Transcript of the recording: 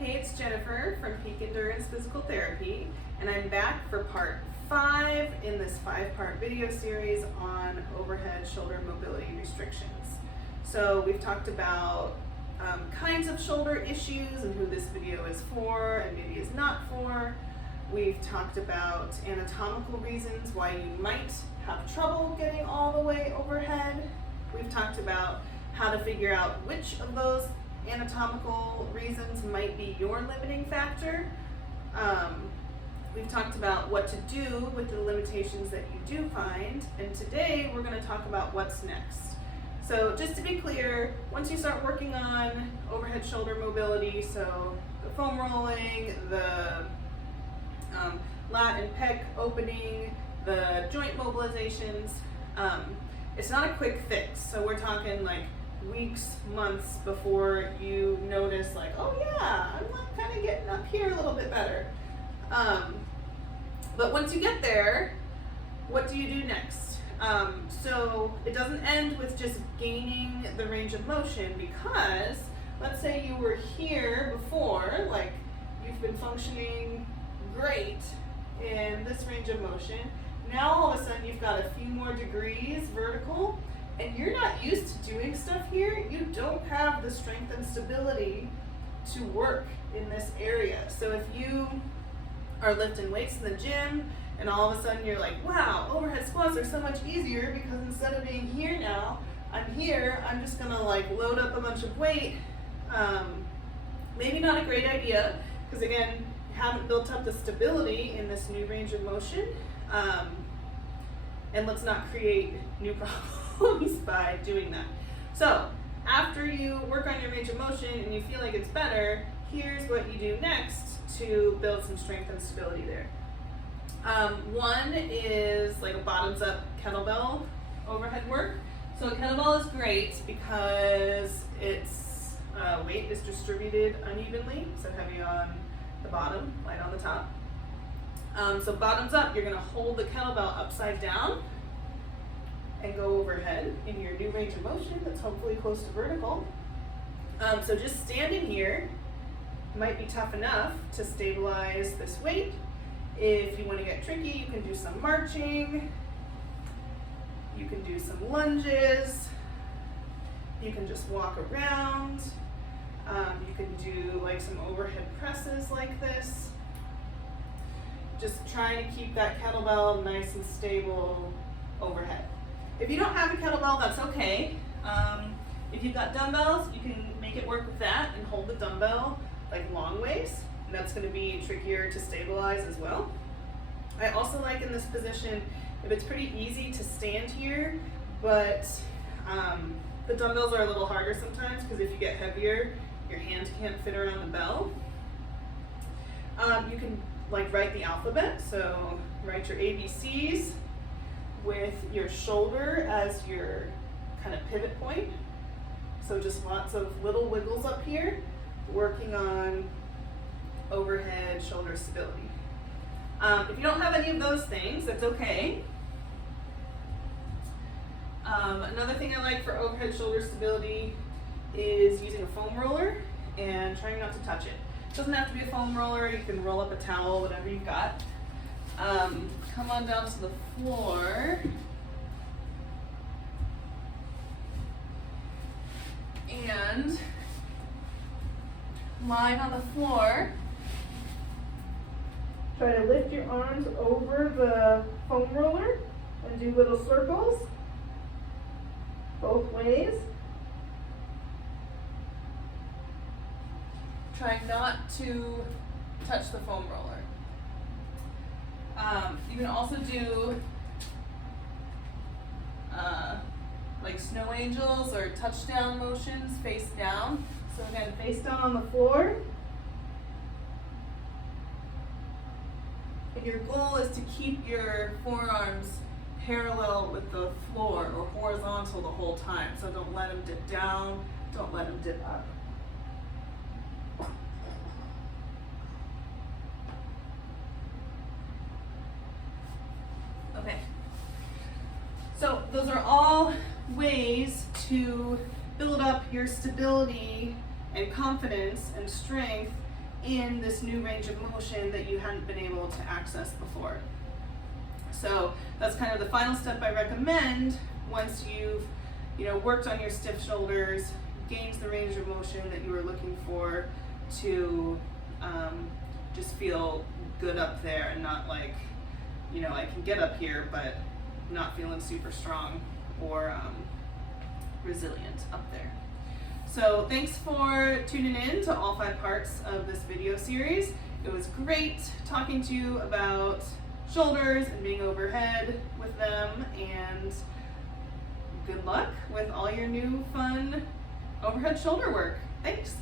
Hey, it's Jennifer from Peak Endurance Physical Therapy, and I'm back for part 5 in this 5-part video series on overhead shoulder mobility restrictions. So we've talked about kinds of shoulder issues and who this video is for and maybe is not for. We've talked about anatomical reasons why you might have trouble getting all the way overhead. We've talked about how to figure out which of those anatomical reasons might be your limiting factor. We've talked about what to do with the limitations that you do find, and today we're going to talk about what's next. So just to be clear, once you start working on overhead shoulder mobility, so the foam rolling, the lat and pec opening, the joint mobilizations, it's not a quick fix. So we're talking like weeks, months before you notice like, oh yeah, I'm like kind of getting up here a little bit better. But once you get there, what do you do next? So it doesn't end with just gaining the range of motion, because let's say you were here before, like you've been functioning great in this range of motion. Now all of a sudden you've got a few more degrees vertical, and you're not used to doing stuff here. You don't have the strength and stability to work in this area. So if you are lifting weights in the gym and all of a sudden you're like, wow, overhead squats are so much easier because instead of being here now, I'm here, I'm just gonna like load up a bunch of weight. Maybe not a great idea, because again, you haven't built up the stability in this new range of motion. And let's not create new problems by doing that. So after you work on your range of motion and you feel like it's better, here's what you do next to build some strength and stability there. One is like a bottoms up kettlebell overhead work. So a kettlebell is great because its weight is distributed unevenly, so heavy on the bottom, light on the top. So bottoms up, you're going to hold the kettlebell upside down and go overhead in your new range of motion that's hopefully close to vertical. So just standing here might be tough enough to stabilize this weight. If you want to get tricky, you can do some marching, you can do some lunges, you can just walk around, you can do like some overhead presses like this. Just trying to keep that kettlebell nice and stable overhead. If you don't have a kettlebell, that's okay. If you've got dumbbells, you can make it work with that and hold the dumbbell like long ways, and that's going to be trickier to stabilize as well. I also like in this position, if it's pretty easy to stand here, but the dumbbells are a little harder sometimes, because if you get heavier, your hand can't fit around the bell. You can like write the alphabet, so write your ABCs with your shoulder as your kind of pivot point. So just lots of little wiggles up here, working on overhead shoulder stability. If you don't have any of those things, that's okay. Another thing I like for overhead shoulder stability is using a foam roller and trying not to touch it. It doesn't have to be a foam roller, you can roll up a towel, whatever you've got. Come on down to the floor. And lying on the floor, try to lift your arms over the foam roller and do little circles both ways. Try not to touch the foam roller. You can also do like snow angels or touchdown motions face down. So again, face down on the floor. And your goal is to keep your forearms parallel with the floor or horizontal the whole time. So don't let them dip down, don't let them dip up. Okay, so those are all ways to build up your stability and confidence and strength in this new range of motion that you hadn't been able to access before. So that's kind of the final step I recommend once you've worked on your stiff shoulders, gained the range of motion that you were looking for to just feel good up there and not like, I can get up here but not feeling super strong or resilient up there. So thanks for tuning in to all 5 parts of this video series. It was great talking to you about shoulders and being overhead with them, and good luck with all your new fun overhead shoulder work. Thanks.